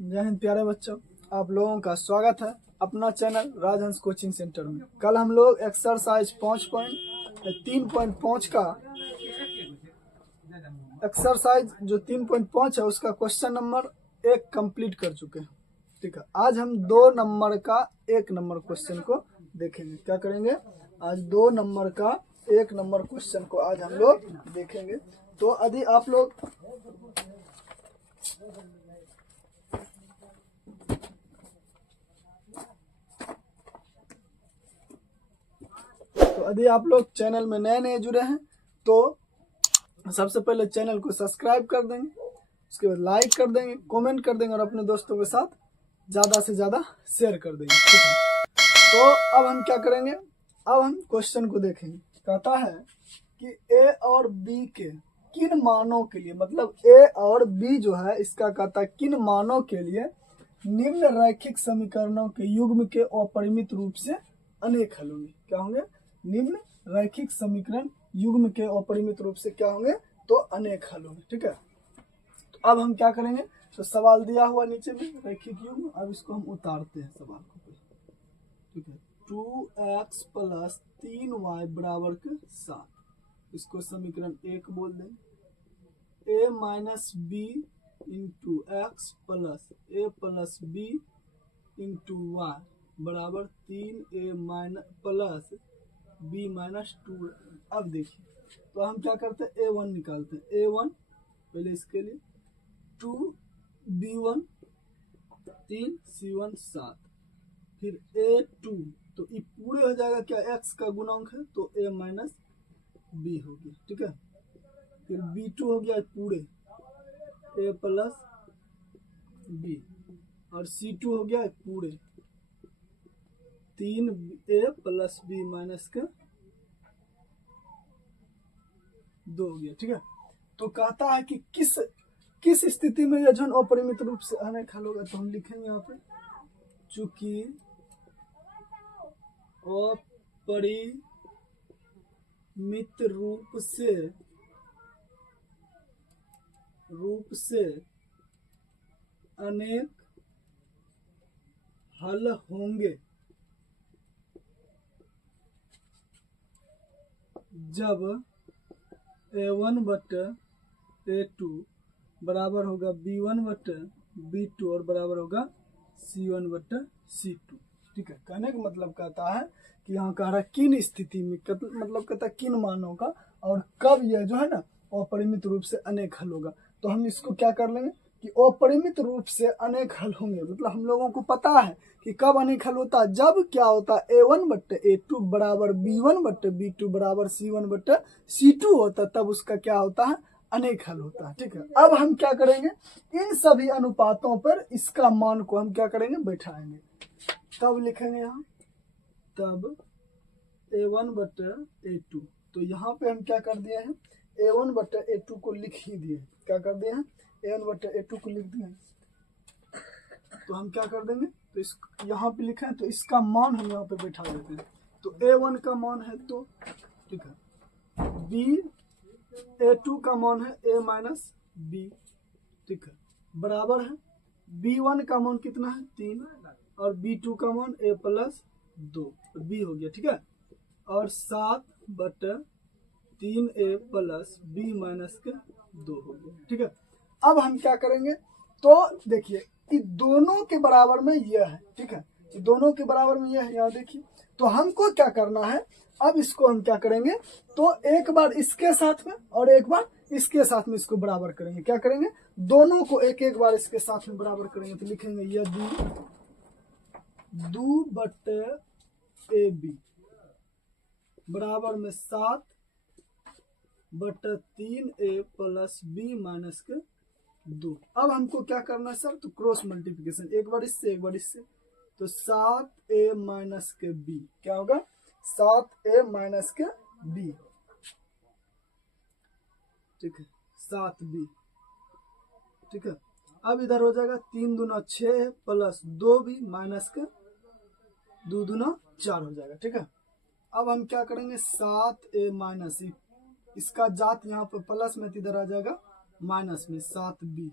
जय हिंद प्यारे बच्चों, आप लोगों का स्वागत है अपना चैनल राजहंस कोचिंग सेंटर में। कल हम लोग एक्सरसाइज 5.3.5 का एक्सरसाइज जो 3.5 है उसका क्वेश्चन नंबर 1 कंप्लीट कर चुके हैं। ठीक है, आज हम 2 नंबर का 1 नंबर क्वेश्चन को देखेंगे। क्या करेंगे? आज 2 नंबर का 1 नंबर क्वेश्चन को आज हम लोग देखेंगे। तो यदि आप लोग चैनल में नए जुड़े हैं तो सबसे पहले चैनल को सब्सक्राइब कर देंगे, उसके बाद लाइक कर देंगे, कमेंट कर देंगे और अपने दोस्तों के साथ ज़्यादा से ज़्यादा शेयर कर देंगे। ठीक है, तो अब हम क्या करेंगे? अब हम क्वेश्चन को देखेंगे। कहता है कि ए और बी के किन मानों के लिए, मतलब ए और बी जो है इसका कहता है किन मानों के लिए निम्न रैखिक समीकरणों के युग्म के अपरिमित रूप से अनेक हल होंगे। क्या होंगे? निम्न रैखिक समीकरण युग्म के अपरिमित रूप से क्या होंगे? तो अनेक हल होंगे। ठीक है, तो अब हम क्या करेंगे? तो सवाल दिया हुआ नीचे में रैखिक युग्म, अब इसको हम उतारते हैं सवाल को। ठीक है, 2x + 3y = 7, इसको समीकरण 1 बोल दें। a - b × x + a + b × y बराबर 3a + b - 2। अब देखिए, तो हम क्या करते हैं? a1 निकालते हैं। a1 पहले इसके लिए 2b1 3c1 7, फिर a2 तो ये पूरे हो जाएगा क्या? x का गुणांक है तो a - b हो गया। ठीक है, फिर b2 हो गया पूरे a + b और c2 हो गया पूरे 3a + b - 2 हो गया। ठीक है, तो कहता है कि किस स्थिति में यह जो अपरिमित रूप से अनेक हल होगा। तो हम लिखेंगे यहाँ पे, चूंकि अपरिमित रूप से अनेक हल होंगे जब a1/a2 बराबर होगा b1/b2 और बराबर होगा c1/c2। ठीक है, कहने का मतलब कहता है कि यहाँ कह रहा है किन स्थिति में, मतलब कहता है किन मानों का और कब यह जो है ना अपरिमित रूप से अनेक हल होगा। तो हम इसको क्या कर लेंगे कि अपरिमित रूप से अनेक हल होंगे, मतलब हम लोगों को पता है कि कब अनेक हल होता है। जब क्या होता है? a1/a2 बराबर b1/b2 बराबर c1/c2 होता है, तब उसका क्या होता है? अनेक हल होता है। ठीक है, अब हम क्या करेंगे? इन सभी अनुपातों पर इसका मान को हम क्या करेंगे? बैठाएंगे। तब लिखेंगे यहाँ, तब a1/a2, तो यहाँ पे हम क्या कर दिए हैं? a1/a2 को लिख ही दिए। क्या कर दिए हैं? a1/a2 को लिख दिए। तो हम क्या कर देंगे? तो इस यहाँ पे लिखे हैं तो इसका मान हम यहाँ पे बैठा देते हैं। तो a1 का मान है तो, ठीक है, a2 का मान है a - b। ठीक है, बराबर है b1 का मान कितना है? 3 और b2 का मान a + 2 b हो गया। ठीक है, और 7/3a + b - 2 हो गया। ठीक है, अब हम क्या करेंगे? तो देखिए, ये दोनों के बराबर में यह है। ठीक है, ये दोनों के बराबर में यह है। यहाँ देखिए, तो हमको क्या करना है? अब इसको हम क्या करेंगे? तो एक बार इसके साथ में और एक बार इसके साथ में इसको बराबर करेंगे। क्या करेंगे? दोनों को एक बार इसके साथ में बराबर करेंगे। तो लिखेंगे यदि 2/ab बराबर में 7/3a + b - 2। अब हमको क्या करना है सर? तो क्रॉस मल्टीप्लिकेशन, एक बार इससे एक बार इससे, तो 7a - b क्या होगा? 7a - b। ठीक है, 7b। ठीक है, अब इधर हो जाएगा 3 दूना 6 + 2b - 2 दूना 4 हो जाएगा। ठीक है, अब हम क्या करेंगे? 7a - इसका जात यहाँ पे प्लस में इधर आ जाएगा माइनस में 7b,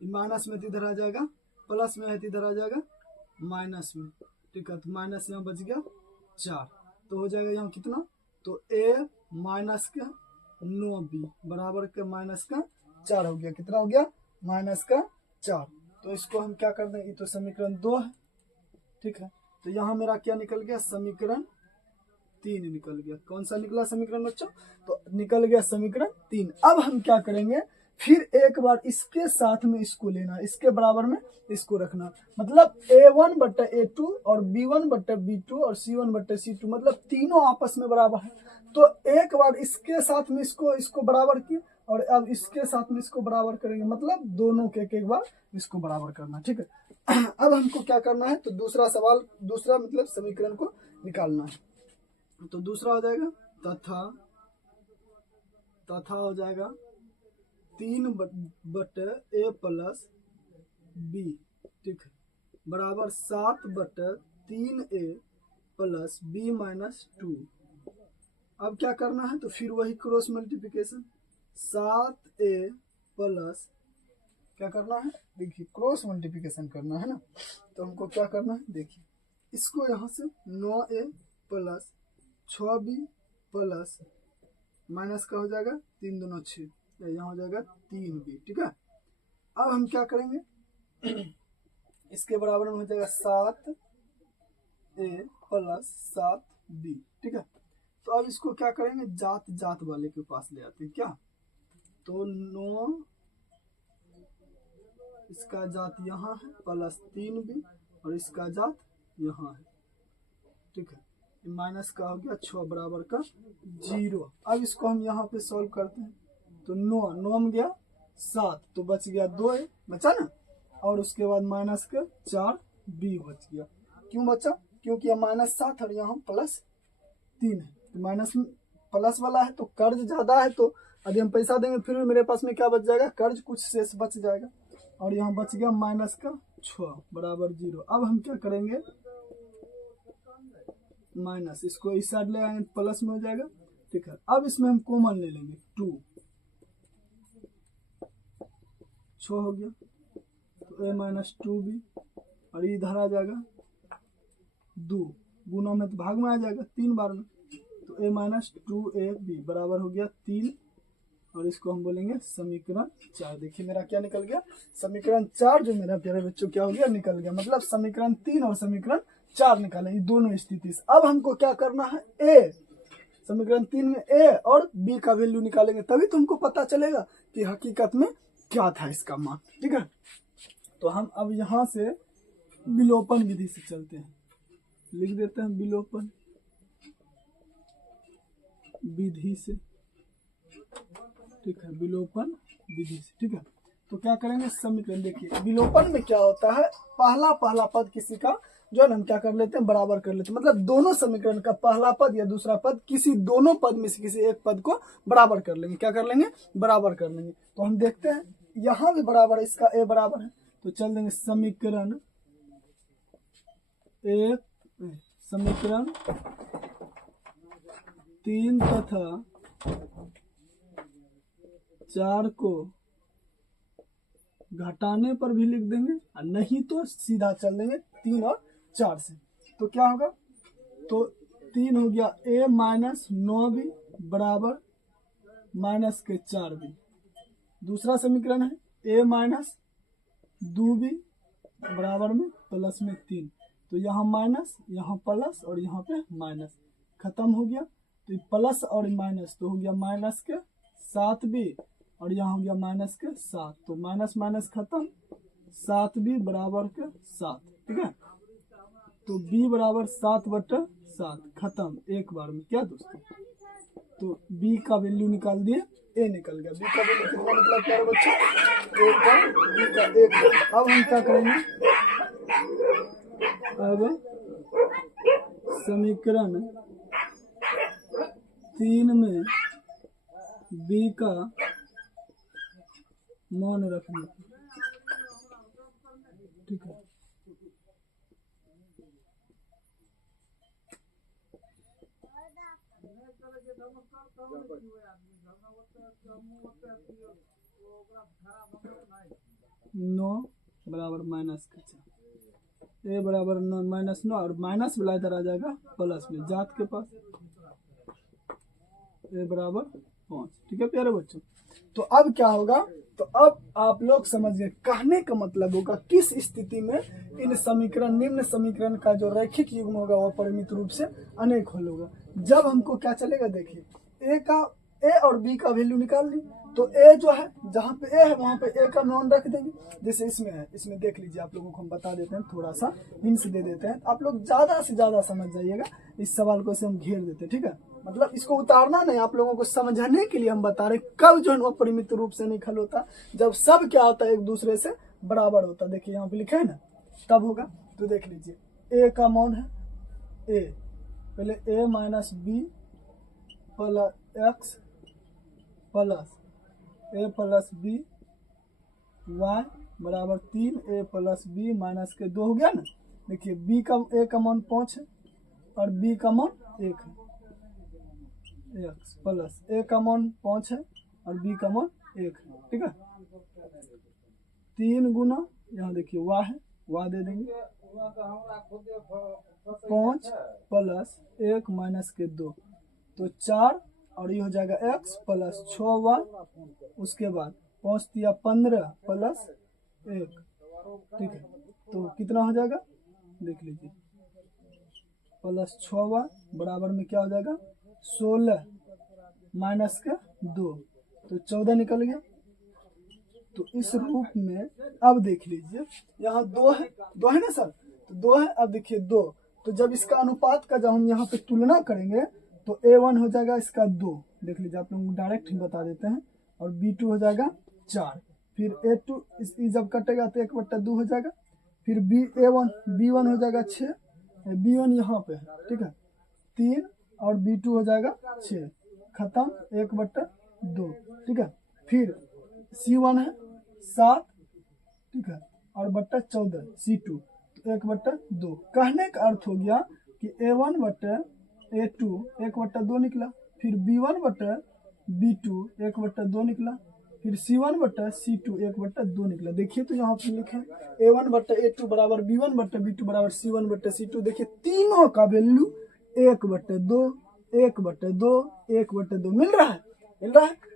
माइनस में इधर आ जाएगा प्लस में है तो इधर आ जाएगा माइनस में, ठीक है। तो माइनस यहाँ बच गया 4, तो हो जाएगा यहाँ कितना, तो a माइनस का 9b बराबर के माइनस का 4 हो गया। कितना हो गया, माइनस का 4। तो इसको हम क्या कर देंगे, तो समीकरण 2 है, ठीक है। तो यहाँ मेरा क्या निकल गया, समीकरण 3 निकल गया। कौन सा निकला समीकरण बच्चों, तो निकल गया समीकरण 3। अब हम क्या करेंगे, फिर एक बार इसके साथ में इसको लेना, इसके बराबर में इसको रखना, मतलब a1 बट्टा a2 और b1 बट्टा b2 और c1 बट्टा c2, मतलब तीनों आपस में बराबर है। तो एक बार इसके साथ में इसको बराबर किए और अब इसके साथ में इसको बराबर करेंगे, मतलब दोनों के एक बार इसको बराबर करना, ठीक है। अब हमको क्या करना है, तो दूसरा सवाल, दूसरा मतलब समीकरण को निकालना है। तो दूसरा हो जाएगा तथा हो जाएगा 3 बटे a प्लस b, ठीक है, बराबर 7 बटे 3a प्लस b माइनस 2। अब क्या करना है, तो फिर वही क्रॉस मल्टीप्लिकेशन, 7a प्लस क्या करना है, देखिए क्रॉस मल्टीप्लिकेशन करना है ना। तो हमको क्या करना है, देखिए इसको यहाँ से 9a plus 6b plus minus का हो जाएगा 3 दूना 6, यहाँ हो जाएगा 3b, ठीक है। अब हम क्या करेंगे, इसके बराबर में हो जाएगा 7a प्लस 7b, ठीक है। तो अब इसको क्या करेंगे, जात वाले के पास ले आते हैं क्या, तो 9 इसका जात यहाँ है प्लस 3b और इसका जात यहाँ है, ठीक है। माइनस का हो गया 6 बराबर का 0। अब इसको हम यहाँ पे सॉल्व करते हैं, तो 9 में गया 7, तो बच गया 2 बचा ना, और उसके बाद माइनस का 4b बच गया। क्यों बचा, क्योंकि यह -7 और यहाँ +3 है, तो माइनस प्लस वाला है तो कर्ज ज्यादा है, तो यदि हम पैसा देंगे फिर भी मेरे पास में क्या बच जाएगा, कर्ज कुछ शेष बच जाएगा, और यहाँ बच गया माइनस का 6 बराबर 0। अब हम क्या करेंगे, माइनस इसको इस साइड ले आएंगे प्लस में हो जाएगा, ठीक है। अब इसमें हम कॉमन ले लेंगे 2, 6 हो गया, तो a माइनस 2b और इधर आ जाएगा 2, गुना में तो भाग में आ जाएगा 3 बार में, तो a माइनस 2ab बराबर हो गया 3, और इसको हम बोलेंगे समीकरण 4। देखिए मेरा क्या निकल गया, समीकरण 4 जो मेरा प्यारे बच्चों क्या हो गया, निकल गया। मतलब समीकरण 3 और समीकरण 4 निकाले, ये दोनों स्थिति से। अब हमको क्या करना है, a समीकरण 3 में a और b का वैल्यू निकालेंगे, तभी तुमको पता चलेगा कि हकीकत में क्या था इसका मान, ठीक है। तो हम अब यहाँ से विलोपन विधि से चलते हैं, लिख देते हैं विलोपन विधि से, ठीक है, विलोपन विधि से, ठीक है। तो क्या करेंगे, समीकरण देखिए विलोपन में क्या होता है, पहला पद किसी का जो है ना हम क्या कर लेते हैं, बराबर कर लेते हैं, मतलब दोनों समीकरण का पहला पद या दूसरा पद, किसी दोनों पद में से किसी एक पद को बराबर कर लेंगे। क्या कर लेंगे, बराबर कर लेंगे। तो हम देखते हैं यहाँ भी बराबर है, इसका a बराबर है, तो चल देंगे समीकरण 1 समीकरण 3 तथा 4 को घटाने पर भी लिख देंगे, और नहीं तो सीधा चल देंगे 3 और 4 से। तो क्या होगा, तो 3 हो गया a माइनस 9b बराबर माइनस के 4b। दूसरा समीकरण है a माइनस 2b बराबर में प्लस में 3, तो यहाँ माइनस यहाँ प्लस और यहाँ पे माइनस, खत्म हो गया। तो ये प्लस और माइनस तो हो गया माइनस के 7b और यहाँ हो गया माइनस के 7, तो माइनस माइनस खत्म, 7b बराबर के 7, ठीक है। तो b बराबर 7/7 खत्म एक बार में, क्या दोस्तों। तो b का वैल्यू निकाल दिए, a निकल गया। b का वैल्यू कितना निकला प्यारे बच्चों, a का b का 1। अब हम क्या करेंगे, अब समीकरण 3 में b का मान रखना, ठीक है। नौ बराबर माइनस के 4, ए बराबर -9 और माइनस वाला इधर आ जाएगा प्लस में, जात के पास ए बराबर 5। ठीक है प्यारे बच्चों, तो अब क्या होगा, तो अब आप लोग समझ गए कहने का मतलब होगा किस स्थिति में इन समीकरण, निम्न समीकरण का जो रैखिक युग्म होगा वो परिमित रूप से अनेक हल होगा। जब हमको क्या चलेगा, देखिए ए और बी का वैल्यू निकाल ली, तो ए जो है जहाँ पे ए है वहां पे ए का मान रख देंगे, जैसे इसमें है, इसमें देख लीजिए, आप लोगों को हम बता देते हैं, थोड़ा सा हिंस दे देते हैं, आप लोग ज्यादा से ज्यादा समझ जाइएगा। इस सवाल को ऐसे हम घेर देते हैं, ठीक है, मतलब इसको उतारना नहीं, आप लोगों को समझाने के लिए हम बता रहे कब जो है वो परिमित रूप से नहीं हल होता, जब सब क्या होता है एक दूसरे से बराबर होता है। देखिए यहाँ पे लिखा है ना, तब होगा। तो देख लीजिए ए का मान है ए, पहले A minus B plus X plus A plus B Y बराबर 3, ए प्लस बी माइनस के 2 हो गया ना। देखिए बी का ए का मान 5 है और बी का मान 1 है, एक्स प्लस ए का मान 5 है और बी का मान 1 है। ठीक है, 3 गुना यहाँ देखिए वाई है, वाई दे देंगे 5 प्लस 1 माइनस के 2, तो 4 और ये हो जाएगा x प्लस 6y, उसके बाद 5 दिया 15 प्लस 1। ठीक है, तो कितना हो जाएगा, देख लीजिए, प्लस 6y बराबर में क्या हो जाएगा 16 माइनस के 2, तो 14 निकल गया। तो इस रूप में अब देख लीजिए यहाँ 2 है ना सर, तो 2 है। अब देखिए 2, तो जब इसका अनुपात का जब हम यहाँ पे तुलना करेंगे तो A1 हो जाएगा इसका 2, देख लीजिए, आप लोग डायरेक्ट ही बता देते हैं, और B2 हो जाएगा 4, फिर A2 जब कटेगा तो 1/2 हो जाएगा, फिर B1 हो जाएगा 6, B1 यहाँ पे है, ठीक है, 3 और B2 हो जाएगा 6, खत्म 1/2। ठीक है, फिर C1 है 7, ठीक है, और बट्टा 14 C2, तो 1/2। कहने का अर्थ हो गया कि A1 बट्टा A2 1/2 निकला, फिर B1 बट्टा B2 1/2 निकला, फिर C1 बट्टा C2 1/2 निकला। देखिए तो यहाँ पे लिखे A1 बट्टा A2 बराबर B1 बट्टा B2 बराबर C1 बट्टा C2। देखिए तीनों का वैल्यू 1/2 1/2 1/2 मिल रहा है।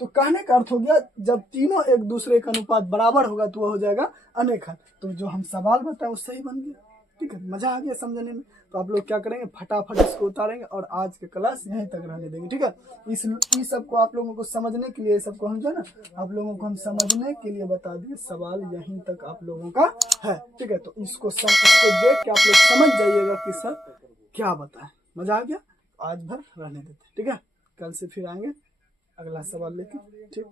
तो कहने का अर्थ हो गया जब तीनों एक दूसरे का अनुपात बराबर होगा तो वह हो जाएगा अनेक हल। तो जो हम सवाल बताए वो सही बन गया। ठीक है, मजा आ गया समझने में। तो आप लोग क्या करेंगे, फटाफट इसको उतारेंगे और आज के क्लास यहीं तक रहने देंगे। ठीक है, इस सब को आप लोगों को समझने के लिए, सबको हम जो है ना आप लोगों को हम समझने के लिए बता दिए, सवाल यहीं तक आप लोगों का है। ठीक है, तो इसको देख के आप लोग समझ जाइएगा कि सर क्या बताए। मजा आ गया, आज भर रहने देते। ठीक है, कल से फिर आएंगे अगला सवाल लेके। ठीक।